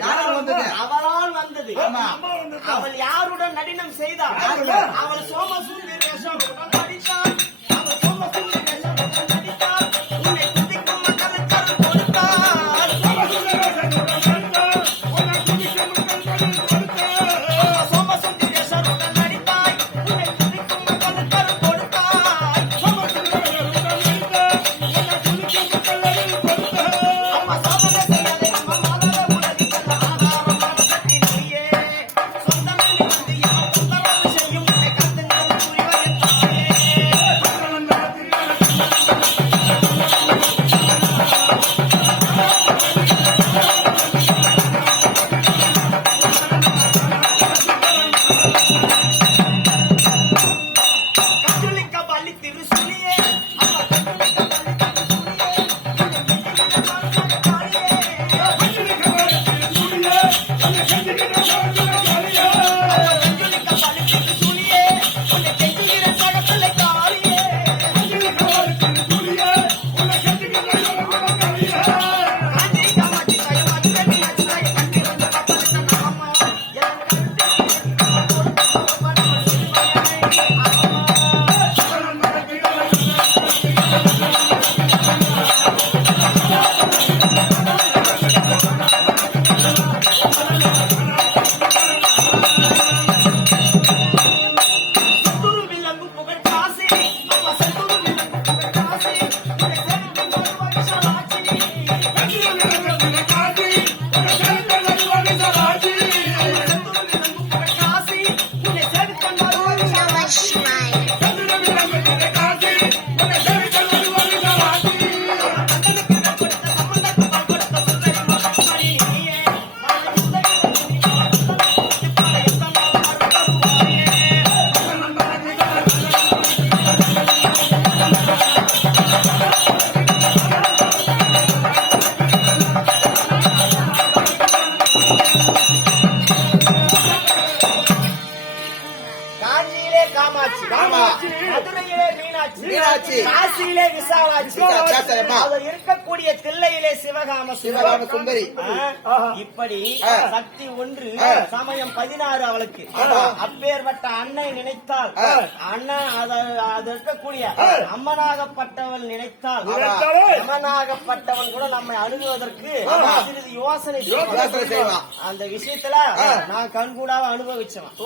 வந்தது அவளால் வந்தது. அவள் யாருடன் நடினம் செய்தாள்? அவள் சோமசுந்தரி வேஷத்துடன் நடித்தாள். அவள் சோமசுந்தரி வேஷத்துடன் நடித்தாள். உன்னை துதிக்கும் மக்களுக்கு அருள் கொடுத்தாள். சோமசுந்தரி வேஷத்துடன் நடித்தாய். உன்னை துதிக்கும் மக்களுக்கு அருள் கொடுத்தாய். அம்மா சோமன செய்யலை நம்ம மாதவ உலகில் ஆதாரமான சக்தி நீயே. சொந்தமில்லை வந்து யார் தொந்தரவு செய்யும் உன்னை கத்துங்கள் புரிவரின் தாயே. கட்டுலிக்க பள்ளி திருசுலியே. அம்மா கட்டுலிக்க பள்ளி திருசுலியே. காஞ்சியிலே காமாட்சி, மதுரையிலே மீனாட்சி, காசியிலே விசாலாட்சி, அவர் இருக்கக்கூடிய தில்லையிலே சிவகாம சுந்தரி. இப்படி சக்தி ஒன்று, சமயம் 16 அவளுக்கு. அப்பேற்பட்ட அன்னை நினைத்தால், அண்ணன் அது இருக்கக்கூடிய அம்மனாகப்பட்டவள் நினைத்தால், அம்மனாகப்பட்டவன் கூட நம்மை அணுகுவதற்கு சிறிது யோசனை செய்வான். அந்த விஷயத்துல நான் கண்கூடாக அனுபவிச்சவன்.